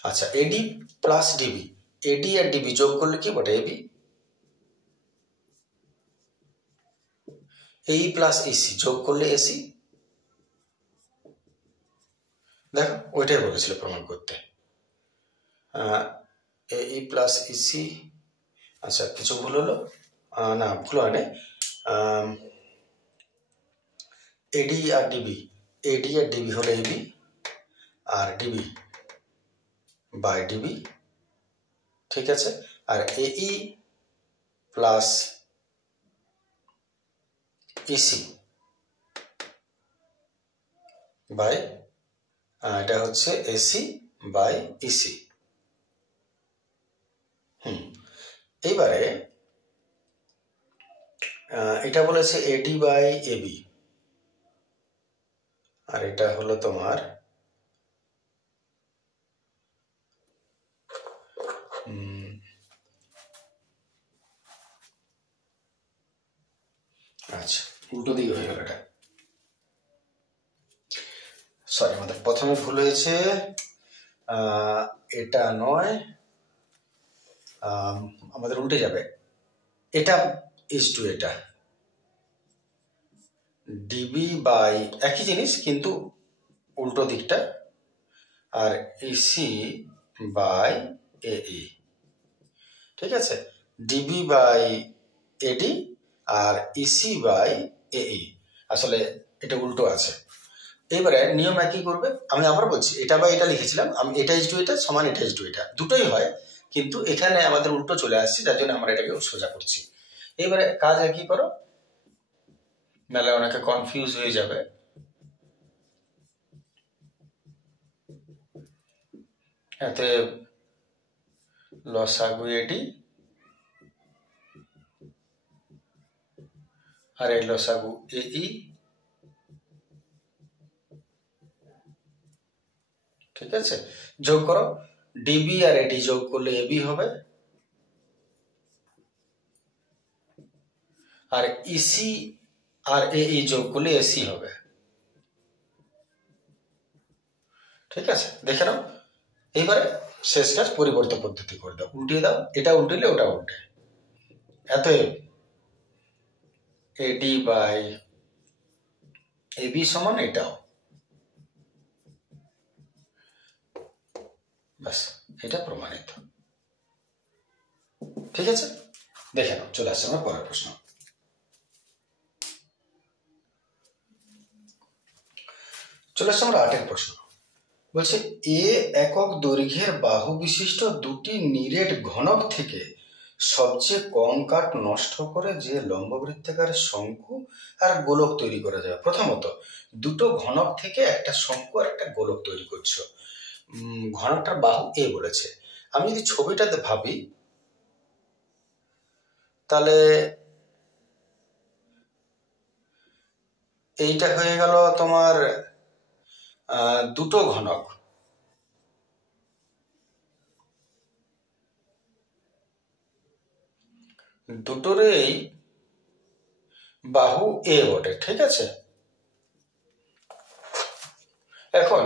আচ্ছা, এডি প্লাস ডিবি, এডি আর ডিবি যোগ করলে কি বটে? এবি। এই প্লাস ইসি যোগ করলে এসি। দেখো ওইটাই বলেছিল প্রমাণ করতে। এই প্লাস ইসি, আচ্ছা কিছু ভুল হলো, না ভুল হয় না। এডি আর ডিবি, এডি আর ডিবি হলো এবি, আর ডিবি বাই ডিবি, ঠিক আছে। আর এই প্লাস ইসি বাই এটা হচ্ছে এসি বাই ইসি। এইবারে এটা বলেছে এডি বাই এবি, আর এটা হলো তোমার আচ্ছা উল্টো দিকে হয়ে গেল এটা, সরি আমাদের প্রথমে ভুল হয়েছে, এটা নয়, আমাদের উল্টে যাবে, এটা ইজ টু এটা, ডিবি বাই একই জিনিস কিন্তু উল্টো দিকটা, আর ইসি বাই এই, ঠিক আছে। ডিবি বাই এডি আর ইসি বাই এই, আসলে এটা উল্টো আছে। এবারে নিয়ম একই করবে, আমি আবার বলছি, এটা বা এটা লিখেছিলাম আমি, এটা ইজ টু এটা সমান এটা ইজ টু এটা, দুটোই হয়, কিন্তু এখানে আমাদের উল্টো চলে আসছে, যার জন্য আমরা এটাকে সোজা করছি। এবারে কাজ একই করো, নাহলে অনেকে কনফিউজ হয়ে যাবে। এতে লসাগু এডি আর এই লসাগু এই, ঠিক আছে। যোগ করো, ডিবি আর এডি যোগ করলে এবি হবে, আর ইসি আর এই যোগ করলে এসি হবে, ঠিক আছে। দেখে নাও, এইবারে শেষ কাজ পরিবর্তন পদ্ধতি করে দাও, উল্টিয়ে দাও, এটা উল্টিলে ওটা উল্টে, এত এডি বাই এবি সমান এটাও, ব্যাস এটা প্রমাণিত, ঠিক আছে। দেখে নাও, চলে আসছে আমার পরের প্রশ্ন। চলে আসছে আমরা 8 প্রশ্ন। বলছে এ একক দৈর্ঘ্যের বাহু বিশিষ্ট দুটি নিরেট ঘনক থেকে সবচেয়ে কম কাঠ নষ্ট করে যে লম্ববৃত্তাকার শঙ্কু আর গোলক তৈরি করা যায়। প্রথমত দুটো ঘনক থেকে একটা শঙ্কু আর একটা গোলক তৈরি করছো, ঘনকটার বাহু এ বলেছে। আমি যদি ছবিটাতে ভাবি তাহলে এইটা হয়ে গেল তোমার দুটো ঘনক, দুটোরই বাহু এ বটে, ঠিক আছে। এখন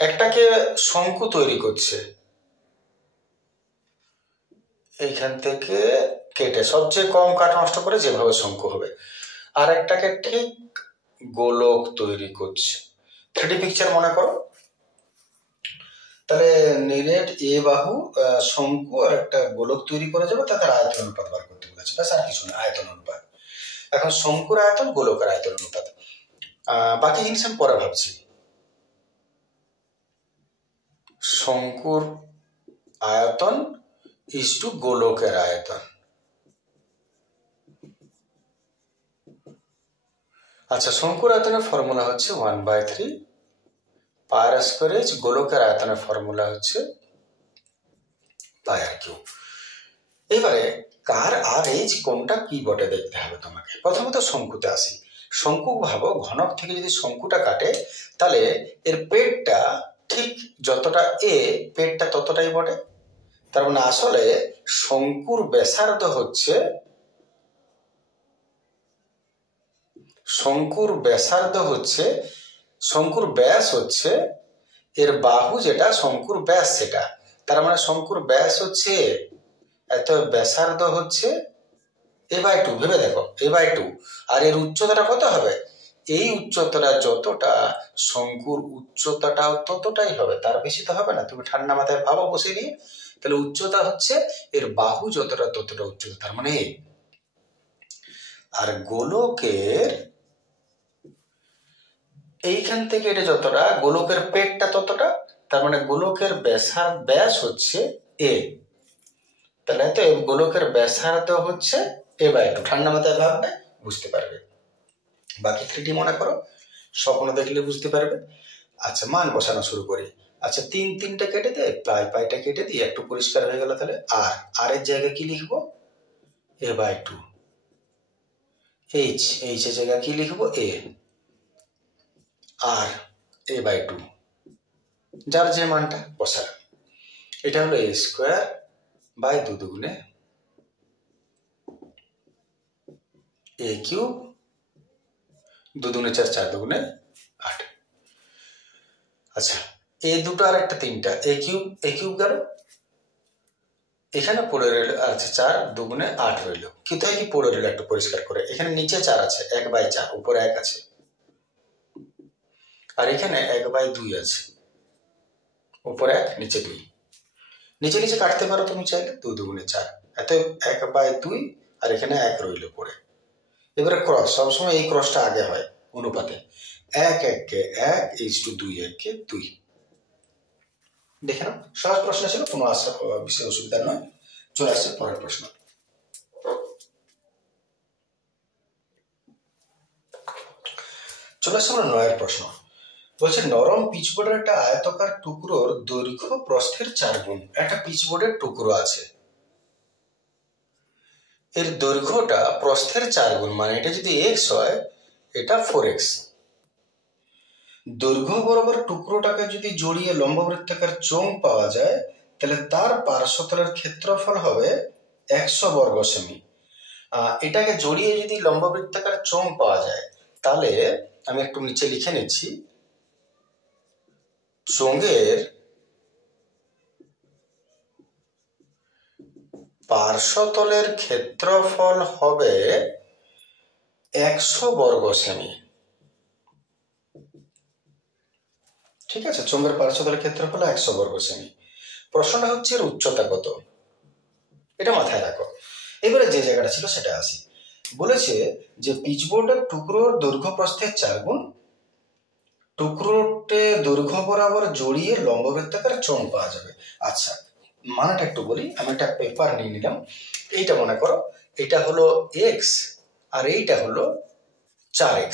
একটাকে শঙ্কু তৈরি করছে, এইখান থেকে কেটে সবচেয়ে কম কাঠ নষ্ট করে যেভাবে শঙ্কু হবে, আর একটাকে ঠিক গোলক তৈরি করছে। 3D পিকচার মনে করো, তাহলে নিরেট এ বাহু শঙ্কু আর একটা গোলক তৈরি করা যাবে, তাদের আয়তন অনুপাত বার করতে বলেছে, ব্যাস আর কিছু না, আয়তন অনুপাত। এখন শঙ্কুর আয়তন গোলকের আয়তন অনুপাত, বাকি জিনিস আমি পরে ভাবছি। শঙ্কুর আয়তন ইজ টু গোলকের আয়তন, আচ্ছা। শঙ্কুর আয়তনের ফর্মুলা হচ্ছে 1/3 পাই আর স্কয়ার এইচ, গোলকের আয়তনের ফর্মুলা হচ্ছে পাই আর কিউব। এবারে কার আর এইচ কোনটা কি বটে দেখতে হবে তোমাকে। প্রথমত শঙ্কুতে আসি, শঙ্কু ভাবো, ঘনক থেকে যদি শঙ্কুটা কাটে তাহলে এর পেটটা ঠিক যতটা এ, পেটটা ততটাই বটে। তার মানে আসলে শঙ্কুর ব্যাসার্ধ হচ্ছে, শঙ্কুর ব্যাস হচ্ছে এর বাহু যেটা, শঙ্কুর ব্যাস সেটা। তার মানে শঙ্কুর ব্যাস হচ্ছে এত, ব্যাসার্ধ হচ্ছে a/2, ভেবে দেখো a/2, আর এর উচ্চতাটা কত হবে, এই উচ্চতাটা যতটা শঙ্কুর উচ্চতাটাও ততটাই হবে, তার বেশি তো হবে না। তুমি ঠান্ডা মাথায় ভাবো বসে নিয়ে, তাহলে উচ্চতা হচ্ছে এর বাহু যতটা ততটা উচ্চতা, তার মানে আর গোলকের এইখান থেকে এটা যতটা, গোলকের পেটটা ততটা, তার মানে গোলকের ব্যাস হচ্ছে এ। তাহলে তো গোলকের ব্যাসার্ধ হচ্ছে a/2। ঠান্ডা মাথায় ভাববে, বুঝতে পারবে। বাকি 3D মনে করো, স্বপ্ন দেখলে বুঝতে পারবে। আচ্ছা, মান বসানো শুরু করি। আচ্ছা, 3টা কেটে দে, পাইটা কেটে দিয়ে একটু পরিষ্কার হয়ে গেল। তাহলে আর এর জায়গায় কি লিখবো? a/2। এইচ এর জায়গায় কি লিখবো? a। আর a/2 যার যে মানটা বসালাম। এটা হলো a² 2 দুগুণে a³ 2 দুগুণে 4, 4 দুগুণে 8। আচ্ছা, এ দুটো আর একটা 3টা, a³ গেল, এখানে পড়ে রইল। আচ্ছা, 4 দুগুণে 8 রইল। কোথায় কি পড়ে রইল একটু পরিষ্কার করে? এখানে নিচে 4 আছে, 1/4, উপরে 1 আছে। আর এখানে 1/2 আছে, উপরে 1, নিচে 2। নিচে নিচে কাটতে পারো তুমি চাইলে, 2 দুগুণে 4, এত 1/2 আর এখানে 1 রইল পড়ে। এবারে ক্রস, সবসময় এই ক্রসটা আগে হয় অনুপাতে। 1 1 1, 2 1 2। দেখে নাও, সহজ প্রশ্ন ছিল, কোনো বিশেষ অসুবিধা নয়। চলে আসছে পরের প্রশ্ন। চলে আসছে আমরা 9 প্রশ্ন। বলছে নরম পিচবোর্ডের একটা আয়তাকার টুকরোর দৈর্ঘ্য প্রস্থের 4 গুণ। একটা পিচবোর্ডের টুকরো আছে, এর দৈর্ঘ্যটা প্রস্থের 4 গুণ, মানে এটা যদি x হয়, এটা 4x। দৈর্ঘ্য বরাবর টুকরোটাকে যদি জড়িয়ে লম্ববৃত্তাকার চোঙ পাওয়া যায়, তাহলে তার পার্শ্বতলের ক্ষেত্রফল হবে 100 বর্গ সেমি। এটাকে জড়িয়ে যদি লম্ববৃত্তাকার চোঙ পাওয়া যায়, তাহলে আমি একটু নিচে লিখে নিচ্ছি। চোঙের পার্শ্বতলের ক্ষেত্রফল হবে 100 বর্গ সেমি। ঠিক আছে, চোঙের পার্শ্বতলের ক্ষেত্রফল 100 বর্গ সেমি। প্রশ্নটা হচ্ছে এর উচ্চতা কত, এটা মাথায় রাখো। এবারে যে জায়গাটা ছিল সেটা আসি। বলেছে যে পিচবোর্ডের টুকরোর দৈর্ঘ্য প্রস্থের 4 গুণ, টুকরোতে দৈর্ঘ্য বরাবর জড়িয়ে লম্ববৃত্তাকার চোঙ পাওয়া যাবে। আচ্ছা, মানেটা একটু বলি। আমি একটা পেপার নিয়ে নিলাম। এইটা মনে করো, এটা হলো x আর এইটা হলো 4x।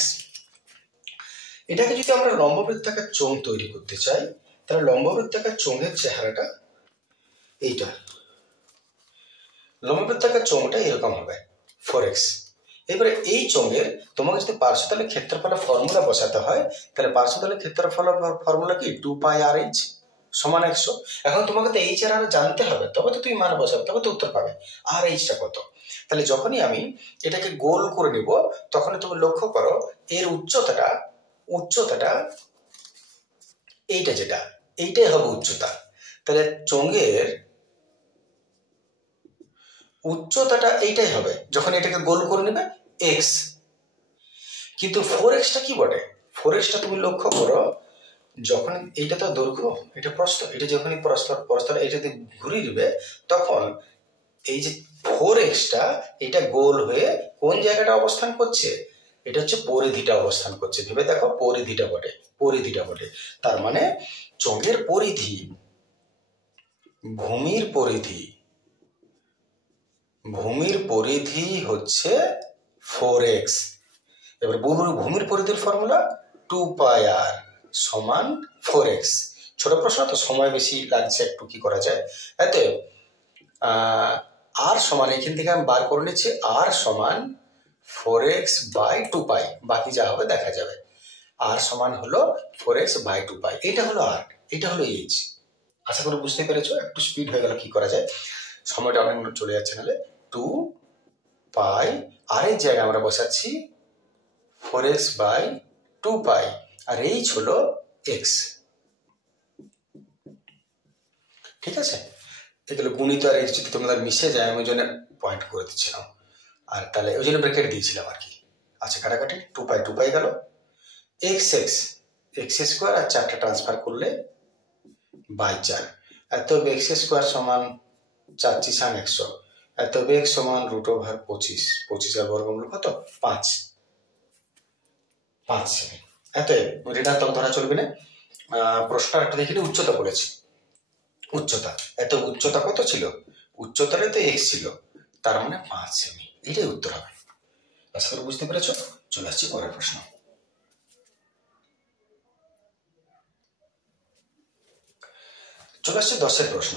এটাকে যদি আমরা লম্ববৃত্তাকার চোঙ তৈরি করতে চাই, তাহলে লম্ববৃত্তাকার চোঙের চেহারাটা এইটা। লম্ববৃত্তাকার চোঙটা এরকম হবে, 4x। এবারে এই চোঙের তোমাকে যদি পার্শ্বতলের ক্ষেত্রফলের ফর্মুলা বসাতে হয়, তাহলে পার্শ্বতলের ক্ষেত্রফলের ফর্মুলা কি? 2πr/h সমান 100। এখন তোমাকে তো এইচ আর জানতে হবে, তবে তো তুমি মান বসাবে, তবে তো উত্তর পাবে। আর এইচটা কত? তাহলে যখনই আমি এটাকে গোল করে নিব, তখনই তুমি লক্ষ্য করো এর উচ্চতাটা এইটা, যেটা এইটাই হবে উচ্চতা। তাহলে চোঙের উচ্চতাটা এইটাই হবে যখন এটাকে গোল করে নেবে, x। কিন্তু 4xটা কি বটে? 4xটা তুমি লক্ষ্য করো, যখন এইটা তো দৈর্ঘ্য, এটা প্রস্থ, এটা যখনই প্রস্থটা এটাতে ঘুরিয়ে দিবে, তখন এই যে 4xটা এটা গোল হয়ে কোন জায়গাটা অবস্থান করছে? এটা হচ্ছে পরিধিটা অবস্থান করছে। ভেবে দেখো, পরিধিটা বটে। তার মানে চোঙের পরিধি, ভূমির পরিধি হচ্ছে 4x। এবার ভূমির পরিধির ফর্মুলা 2πr সমান 4x। ছোট প্রশ্ন তো, সময় বেশি লাগছে, একটু কি করা যায়। এতে আর সমান, এখান থেকে আমি বার করে নিচ্ছি, আর সমান 4x/2π। বাকি যা হবে দেখা যাবে। আর সমান হলো 4x/2π। এটা হলো আর, এটা হলো এইচ। আশা করি বুঝতে পেরেছো। একটু স্পিড হয়ে গেল, কি করা যায়, সময়টা অনেক চলে যাচ্ছে। নাহলে 2π, আর এর জায়গায় আমরা বসাচ্ছি 4x/2π, আর এইচ হলো x। ঠিক আছে, এগুলো গুণিত আর x যদি তোমাদের মিশে যায়, আমি ওই জন্য পয়েন্ট করে দিচ্ছিলাম, আর তাহলে ওই জন্য ব্রেকেট দিয়েছিলাম আর কি। আচ্ছা, কাটাকাটি 2π গেল, x² আর 4টা ট্রান্সফার করলে 4, এত x² সমান 4×100, এত বেগ সমান √25 আর বর্গমূল কত? 5 সেমি। অতএব ঋণাত্মক ধরা চলবে না। প্রশ্নটা একটু দেখিনি, উচ্চতা বলেছি, উচ্চতা, এত উচ্চতা কত ছিল, উচ্চতাটা তো x ছিল, তার মানে 5 সেমি, এটাই উত্তর হবে। আশা করি বুঝতে পেরেছ। চলে আসছি পরের প্রশ্ন। চলে আসছে 10 প্রশ্ন।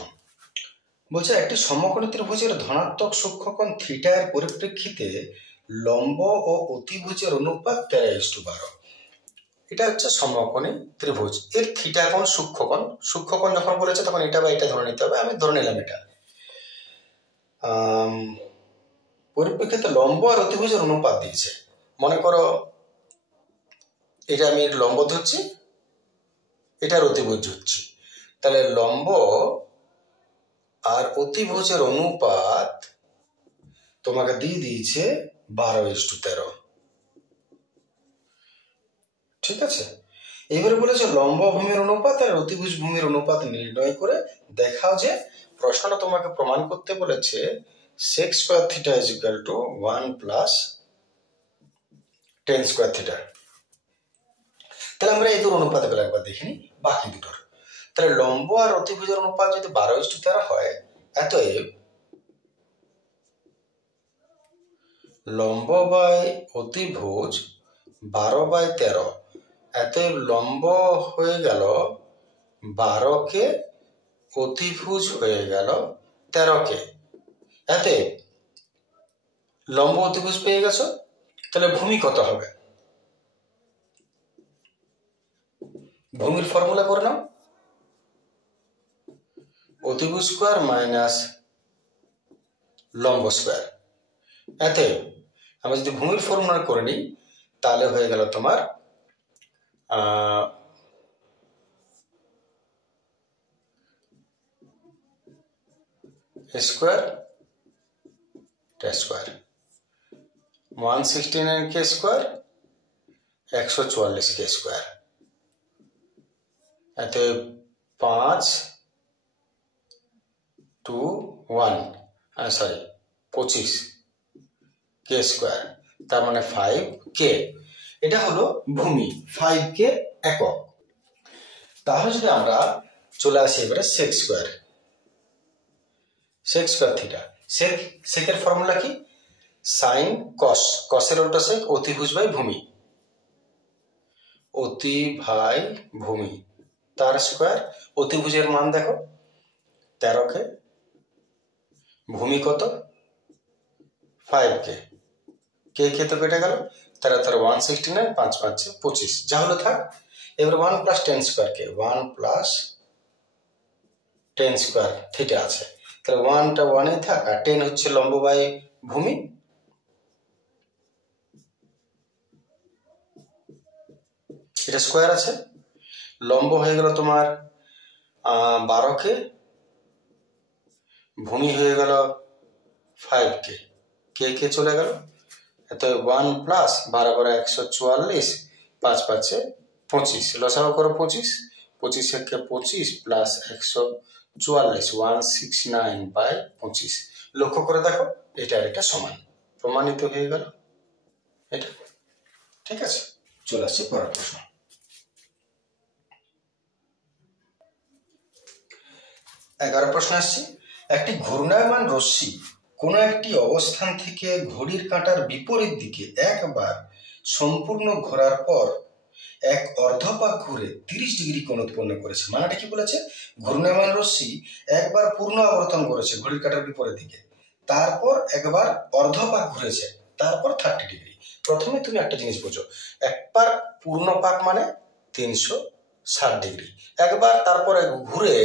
বলছে একটি সমকোণী ত্রিভুজের ধনাত্মক সূক্ষ্মকোণ থিটা এর পরিপ্রেক্ষিতে লম্ব ও অতিভুজের অনুপাত 13:12। এটা হচ্ছে সমকোণী ত্রিভুজ, এর থিটা কোণ সূক্ষ্মকোণ, সূক্ষ্মকোণ যখন বলেছে তখন এটা বা এটা ধরে নিতে হবে, আমি ধরে নিলাম এটা। পরিপ্রেক্ষিতে লম্ব আর অতিভুজের অনুপাত দিয়েছে। মনে করো এটা আমি লম্ব ধরছি, এটার অতিভুজ ধরছি, তাহলে লম্ব আর অতিভুজের অনুপাত তোমাকে দিয়ে দিয়েছে 12:13। ঠিক আছে, এবারে বলেছে লম্ব ভূমির অনুপাত আর অতিভুজ ভূমির অনুপাত নির্ণয় করে দেখাও যে, প্রশ্নটা তোমাকে প্রমাণ করতে বলেছে sec square theta is equal two 1 plus tan square theta. তাহলে আমরা এই দুটো অনুপাতগুলো একবার দেখিনি, বাকি দুটোর। তাহলে লম্ব আর অতিভুজের অনুপাত যদি 12:13 হয়, অতএব লম্ব বাই অতিভুজ 12/13, অতএব লম্ব হয়ে গেল 12 অতিভুজ হয়ে গেল 13। অতএব লম্ব অতিভুজ পেয়ে গেছো, তাহলে ভূমি কত হবে? ভূমির ফর্মুলা করে নাও, অতিভুজ স্কয়ার মাইনাস লম্ব স্কয়ার। অতএব আমি যদি ভূমির ফর্মুলা করে নিই, তাহলে হয়ে গেল তোমার square square 169k square 144k square. অতএব 5 2 1 সরি 25k স্কয়ার, তার মানে 5k। এটা হলো ভূমি, 5k একক। তাহলে যদি আমরা চলে আসি এবারে sec স্কয়ার থিটা। সেকের ফর্মুলা কি? সাইন কস, কসের উল্টো সেক, অতিভুজ বাই ভূমি, অতি ভাই ভূমি তার স্কয়ার। অতিভুজের মান দেখো 13k, ভূমি কত 5k, কে কে তো কেটে গেল, 169, 5 5 25, যা হলো থাক। এবার 1 প্লাস tan স্কয়ার কে, 1 প্লাস tan স্কয়ার থিটা আছে, তাহলে 1টা 1 থাক, আর 10 হচ্ছে লম্ব বাই ভূমি। এটা স্কয়ার আছে, লম্ব হয়ে গেল তোমার 12k, ভূমি হয়ে গেল 5k, কে চলে গেল, এত 1 প্লাস 12 12 144, 5 5 25, লসাগু করো 25, 25 একে 25 প্লাস 144, 169/25। লক্ষ্য করে দেখো এটা আর এটা সমান, প্রমাণিত হয়ে গেল এটা। ঠিক আছে, চলে আসছে পরের প্রশ্ন। 11 প্রশ্ন আসছে, একটি ঘূর্ণায়মান রশ্মি কোনো একটি অবস্থান থেকে ঘড়ির কাঁটার বিপরীত দিকে একবার সম্পূর্ণ ঘোরার পর এক অর্ধপাক ঘুরে 30 ডিগ্রি কোণ উৎপন্ন করেছে। মানেটা কি বলেছে? ঘূর্ণায়মান রশ্মি একবার পূর্ণ আবর্তন করেছে ঘড়ির কাঁটার বিপরীত দিকে, তারপর একবার অর্ধপাক ঘুরেছে, তারপর 30 ডিগ্রি। প্রথমে তুমি একটা জিনিস বোঝো, একবার পূর্ণ পাক মানে 360 ডিগ্রি, একবার তারপরে ঘুরে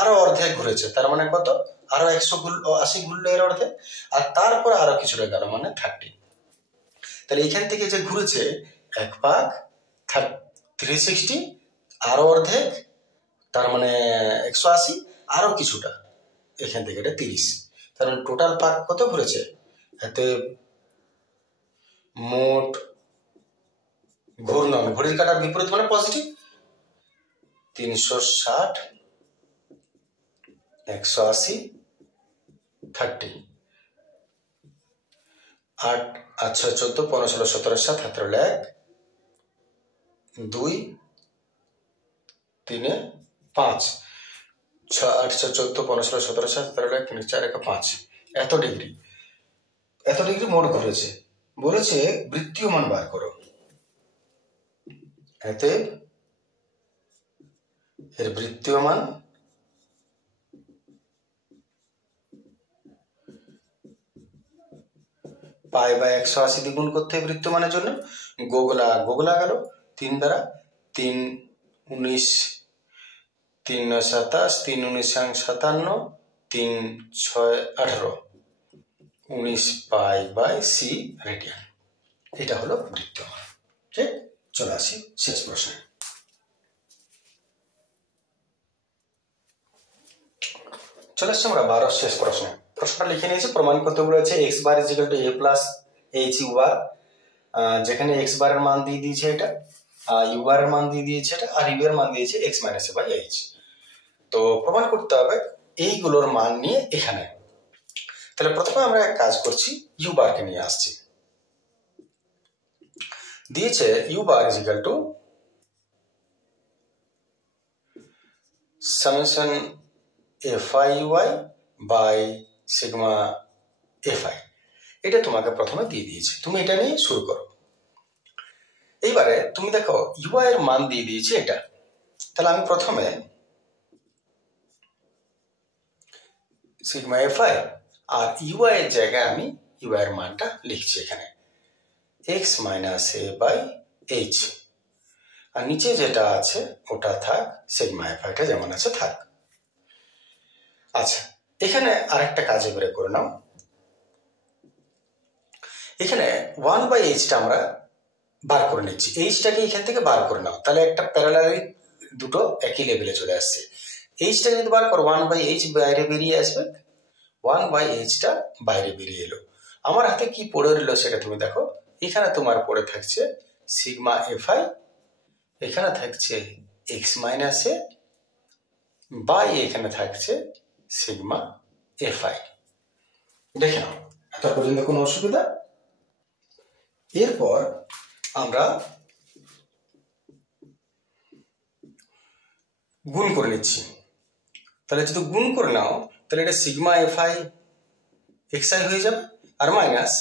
আরো অর্ধেক ঘুরেছে, তার মানে কত, আরো 180 ঘুরলো এর অর্ধেক, আর তারপরে আরো কিছুটা গেল মানে 30। তাহলে এখান থেকে যে ঘুরেছে এক পাক 360, আরো অর্ধেক, তার মানে 180, আরো কিছুটা, এখান থেকে এটা 30, তাহলে টোটাল পাক কত ঘুরেছে? এতে মোট ঘূর্ণন, ঘড়ির কাঁটার বিপরীত মানে পজিটিভ, 360 180 30, 8 8 14 15 16 17 7 17 1 2 3 5 6 8 6 14 15 16 17 17 4 1 5 এত ডিগ্রি মোট ঘুরেছে। বলেছে বৃত্তীয় মান বার করো। এতে এর বৃত্তীয় মান পাই বাই 180 দিয়ে গুণ করতে হবে বৃত্তীয় মানের জন্য। গোগলা গেল 3 দ্বারা, 3 19 3 9 27 3 19 57 3 6 18 19 পাই বাই সি রেডিয়ান। এটা হলো বৃত্তীয় মান। ঠিক, চলে আসি শেষ প্রশ্নে। চলে আসছি আমরা 12 শেষ প্রশ্নে। প্রশ্নটা লিখে নিয়েছি। প্রমাণ করতে বলেছে x bar is equal to a plus h u bar, যেখানে এক্স বারের মান দিয়ে দিয়েছে এটা, ইউ বারের মান দিয়ে দিয়েছে এটা, আর ইউ এর মান দিয়েছে X minus A by H. তো প্রমাণ করতে হবে এইগুলোর মান নিয়ে এখানে। তাহলে প্রথমে আমরা এক কাজ করছি, ইউ বারকে নিয়ে আসছি। দিয়েছে U bar is equal to summation FI UI by sigma FI. এটা তোমাকে প্রথমে দিয়ে দিয়েছে, তুমি এটা নিয়ে শুরু করো। এইবারে তুমি দেখো ইউআই এর মান দিয়ে দিয়েছে এটা। তাহলে আমি প্রথমে সিগমা এফআই আর ইউআই এর জায়গায় আমি ইউআই এর মানটা লিখছি এখানে X minus A by H, আর নিচে যেটা আছে ওটা থাক, সিগমা এফআইটা যেমন আছে থাক। আচ্ছা, এখানে আরেকটা কাজ এবারে করে নাও। এখানে 1 বাই এইচটা আমরা বার করে নিচ্ছি, এইচটাকে এখান থেকে বার করে নাও, তাহলে একটা প্যারালালি দুটো একই লেভেলে চলে আসছে। এইচটা যদি বার করো 1 বাই এইচ বাইরে বেরিয়ে আসবে, 1 বাই এইচটা বাইরে বেরিয়ে এলো। আমার হাতে কি পড়ে রইল সেটা তুমি দেখো। এখানে তোমার পড়ে থাকছে সিগমা এফআই, এখানে থাকছে এক্স মাইনাস এ বাই এখানে থাকছে সিগমা এফআই। দেখে নাও, এত পর্যন্ত কোনো অসুবিধা? এরপর আমরা গুণ করে নিচ্ছি। তাহলে যদি গুণ করে নাও তাহলে এটা সিগমা এফআই এক্সআই হয়ে যাবে, আর মাইনাস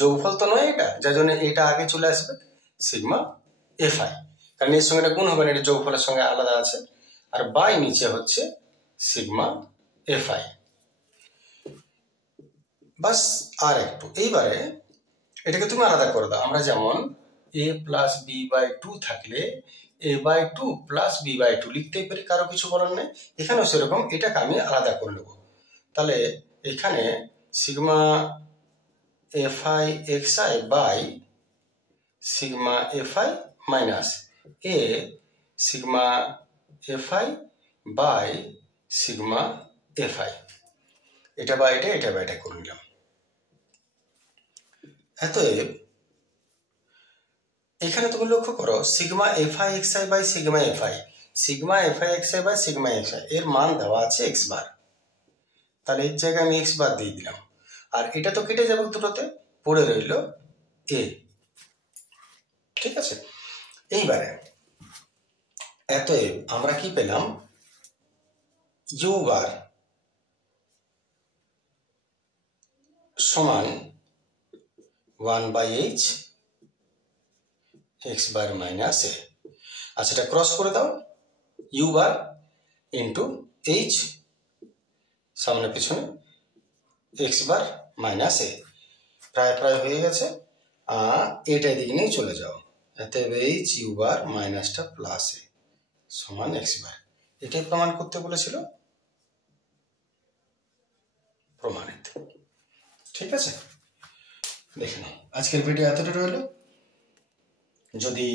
যোগফল তো নয় এটা, যার জন্য এটা আগে চলে আসবে সিগমা এফআই, কারণ এর সঙ্গে এটা গুণ হবে না, এটা যোগফলের সঙ্গে আলাদা আছে, আর বাই নিচে হচ্ছে সিগমা এফআই। বাস আর একটু, এইবারে এটাকে তুমি আলাদা করে দাও। আমরা যেমন এ প্লাস বি বাই 2 থাকলে এ বাই 2 প্লাস বি বাই 2 লিখতেই পারি, কারো কিছু বলার নেই। এখানেও সেরকম, এটাকে আমি আলাদা করে নেব। তাহলে এখানে sigma FI XI by sigma FI minus A sigma FI by sigma FI, এটা বা এটা, এটা বা এটা করে নিলাম। অতএব এখানে তুমি লক্ষ্য করো sigma FI XI by sigma FI, sigma FI XI by sigma XI এর মান দেওয়া আছে এক্স বার, তাহলে এর জায়গায় আমি এক্স বার দিয়ে দিলাম। আর এটা তো কেটে যাবে দুটোতে, পড়ে রইল এ। ঠিক আছে, এইবারে অতএব আমরা কি পেলাম, ইউ বার সমান 1 by H X bar minus A. আচ্ছা, এটা ক্রস করে দাও, ইউ বার ইন্টু এইচ সামনে পিছনে এক্স বার মাইনাস এ, প্রায় প্রায় হয়ে গেছে। এটা এদিকে নিয়ে চলে যাও, এতে এইচ ইউ বার মাইনাসটা প্লাস এ সমান এক্স বার। এটাই প্রমাণ করতে বলেছিল, প্রমাণিত। ঠিক আছে, দেখে নাও আজকের ভিডিও এতটা রইল। যদি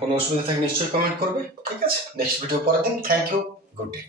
কোনো অসুবিধা থাকে নিশ্চয়ই কমেন্ট করবে। ঠিক আছে, নেক্সট ভিডিও পরের দিন। Thank you, good day.